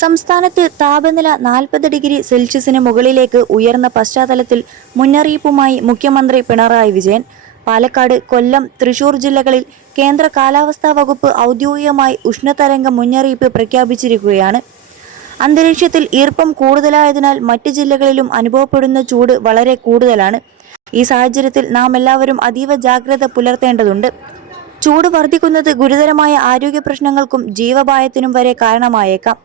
സംസ്ഥാനത്ത് താപനില 40 ഡിഗ്രി സെൽഷ്യസിന് മുകളിലേക്ക് ഉയർന്ന പശ്ചാത്തലത്തിൽ മുന്നറിയിപ്പുമായി മുഖ്യമന്ത്രി പിണറായി വിജയൻ. പാലക്കാട്, കൊല്ലം, തൃശൂർ ജില്ലകളിൽ കേന്ദ്ര കാലാവസ്ഥാ വകുപ്പ് ഔദ്യോഗികമായി ഉഷ്ണതരംഗ മുന്നറിയിപ്പ് പ്രഖ്യാപിച്ചിരിക്കുകയാണ്. അന്തരീക്ഷത്തിൽ ഈർപ്പം കൂടുതലായതിനാൽ മറ്റ് ജില്ലകളിലും അനുഭവപ്പെടുന്ന ചൂട് വളരെ കൂടുതലാണ്. ഈ സാഹചര്യത്തിൽ നാം എല്ലാവരും അതീവ ജാഗ്രത പുലർത്തേണ്ടതുണ്ട്. ചൂട് വർദ്ധിക്കുന്നത് ഗുരുതരമായ ആരോഗ്യ പ്രശ്നങ്ങൾക്കും ജീവഭായത്തിനും വരെ കാരണമായേക്കാം.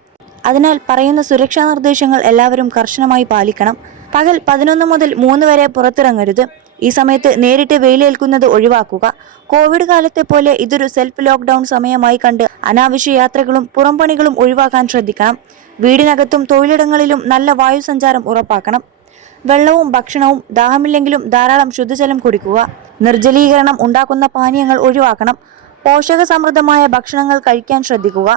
അതിനാൽ പറയുന്ന സുരക്ഷാ നിർദ്ദേശങ്ങൾ എല്ലാവരും കർശനമായി പാലിക്കണം. പകൽ 11 മുതൽ 3 വരെ പുറത്തിറങ്ങരുത്. ഈ സമയത്ത് നേരിട്ട് വെയിലേൽക്കുന്നത് ഒഴിവാക്കുക. കോവിഡ് കാലത്തെ പോലെ ഇതൊരു സെൽഫ് ലോക്ക്ഡൌൺ സമയമായി കണ്ട് അനാവശ്യ യാത്രകളും പുറംപണികളും ഒഴിവാക്കാൻ ശ്രദ്ധിക്കണം. വീടിനകത്തും തൊഴിലിടങ്ങളിലും നല്ല വായു സഞ്ചാരം ഉറപ്പാക്കണം. വെള്ളവും ഭക്ഷണവും ദാഹമില്ലെങ്കിലും ധാരാളം ശുദ്ധജലം കുടിക്കുക. നിർജ്ജലീകരണം ഉണ്ടാക്കുന്ന പാനീയങ്ങൾ ഒഴിവാക്കണം. പോഷക സമൃദ്ധമായ ഭക്ഷണങ്ങൾ കഴിക്കാൻ ശ്രദ്ധിക്കുക.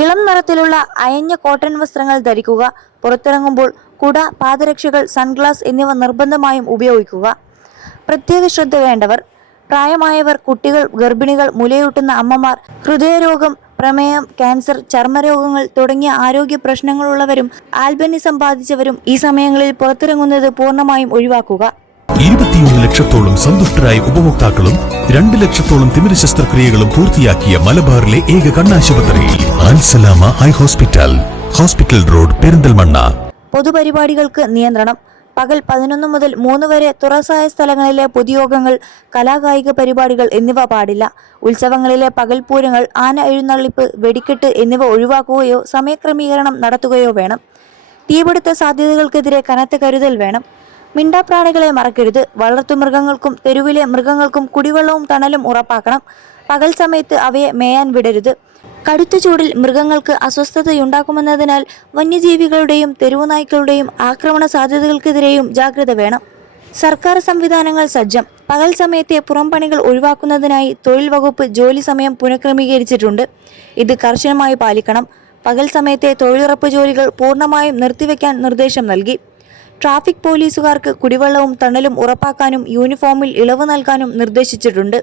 ഇളം നിറത്തിലുള്ള അയഞ്ഞ കോട്ടൺ വസ്ത്രങ്ങൾ ധരിക്കുക. പുറത്തിറങ്ങുമ്പോൾ കുട, പാദരക്ഷകൾ, സൺഗ്ലാസ് എന്നിവ നിർബന്ധമായും ഉപയോഗിക്കുക. പ്രത്യേക ശ്രദ്ധ വേണ്ടവർ: പ്രായമായവർ, കുട്ടികൾ, ഗർഭിണികൾ, മുലയൂട്ടുന്ന അമ്മമാർ, ഹൃദയരോഗം, പ്രമേഹം, ക്യാൻസർ, ചർമ്മരോഗങ്ങൾ തുടങ്ങിയ ആരോഗ്യ പ്രശ്നങ്ങളുള്ളവരും ആൽബനിസം ബാധിച്ചവരും ഈ സമയങ്ങളിൽ പുറത്തിറങ്ങുന്നത് പൂർണ്ണമായും ഒഴിവാക്കുക. 21 ലക്ഷത്തോളം സന്തുഷ്ടരായ ഉപഭോക്താക്കളും 2 ലക്ഷത്തോളം തിമിര ശസ്ത്രക്രിയകളും പൂർത്തിയാക്കിയ മലബാറിലെ ഏക കണ്ണാശുപത്രി Alsalama high hospital, hospital road, Perinthalmanna. പൊതുപരിപാടികൾക്ക് നിയന്ത്രണം. പകൽ 11 മുതൽ 3 വരെ തുറസായ സ്ഥലങ്ങളിലെ പൊതുയോഗങ്ങൾ, കലാകായിക പരിപാടികൾ എന്നിവ പാടില്ല. ഉത്സവങ്ങളിലെ പകൽപൂരങ്ങൾ, ആന എഴുന്നള്ളിപ്പ്, വെടിക്കെട്ട് എന്നിവ ഒഴിവാക്കുകയോ സമയക്രമീകരണം നടത്തുകയോ വേണം. തീപിടുത്ത സാധ്യതകൾക്കെതിരെ കനത്ത കരുതൽ വേണം. മിണ്ടാപ്രാണികളെ മറക്കരുത്. വളർത്തുമൃഗങ്ങൾക്കും തെരുവിലെ മൃഗങ്ങൾക്കും കുടിവെള്ളവും തണലും ഉറപ്പാക്കണം. പകൽ സമയത്ത് അവയെ മേയാൻ വിടരുത്. കടുത്ത ചൂടിൽ മൃഗങ്ങൾക്ക് അസ്വസ്ഥതയുണ്ടാക്കുമെന്നതിനാൽ വന്യജീവികളുടെയും തെരുവുനായ്ക്കളുടെയും ആക്രമണ സാധ്യതകൾക്കെതിരെയും ജാഗ്രത വേണം. സർക്കാർ സംവിധാനങ്ങൾ സജ്ജം. പകൽ സമയത്തെ പുറംപണികൾ ഒഴിവാക്കുന്നതിനായി തൊഴിൽ വകുപ്പ് ജോലി സമയം പുനഃക്രമീകരിച്ചിട്ടുണ്ട്. ഇത് കർശനമായി പാലിക്കണം. പകൽ സമയത്തെ തൊഴിലുറപ്പ് ജോലികൾ പൂർണ്ണമായും നിർത്തിവെക്കാൻ നിർദ്ദേശം നൽകി. ട്രാഫിക് പോലീസുകാർക്ക് കുടിവെള്ളവും തണലും ഉറപ്പാക്കാനും യൂണിഫോമിൽ ഇളവ് നൽകാനും നിർദ്ദേശിച്ചിട്ടുണ്ട്.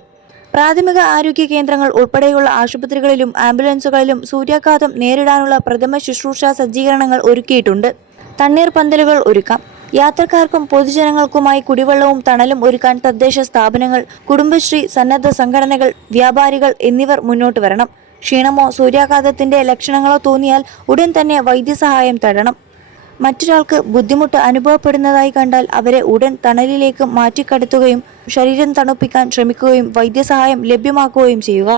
പ്രാഥമിക ആരോഗ്യ കേന്ദ്രങ്ങൾ ഉൾപ്പെടെയുള്ള ആശുപത്രികളിലും ആംബുലൻസുകളിലും സൂര്യാഘാതം നേരിടാനുള്ള പ്രഥമ ശുശ്രൂഷ സജ്ജീകരണങ്ങൾ ഒരുക്കിയിട്ടുണ്ട്. തണ്ണീർ പന്തലുകൾ ഒരുക്കാം. യാത്രക്കാർക്കും പൊതുജനങ്ങൾക്കുമായി കുടിവെള്ളവും തണലും ഒരുക്കാൻ തദ്ദേശ സ്ഥാപനങ്ങൾ, കുടുംബശ്രീ, സന്നദ്ധ സംഘടനകൾ, വ്യാപാരികൾ എന്നിവർ മുന്നോട്ട് വരണം. ക്ഷീണമോ സൂര്യാഘാതത്തിന്റെ ലക്ഷണങ്ങളോ തോന്നിയാൽ ഉടൻ തന്നെ വൈദ്യസഹായം തേടണം. മറ്റൊരാൾക്ക് ബുദ്ധിമുട്ട് അനുഭവപ്പെടുന്നതായി കണ്ടാൽ അവരെ ഉടൻ തണലിലേക്ക് മാറ്റിക്കടത്തുകയും ശരീരം തണുപ്പിക്കാൻ ശ്രമിക്കുകയും വൈദ്യസഹായം ലഭ്യമാക്കുകയും ചെയ്യുക.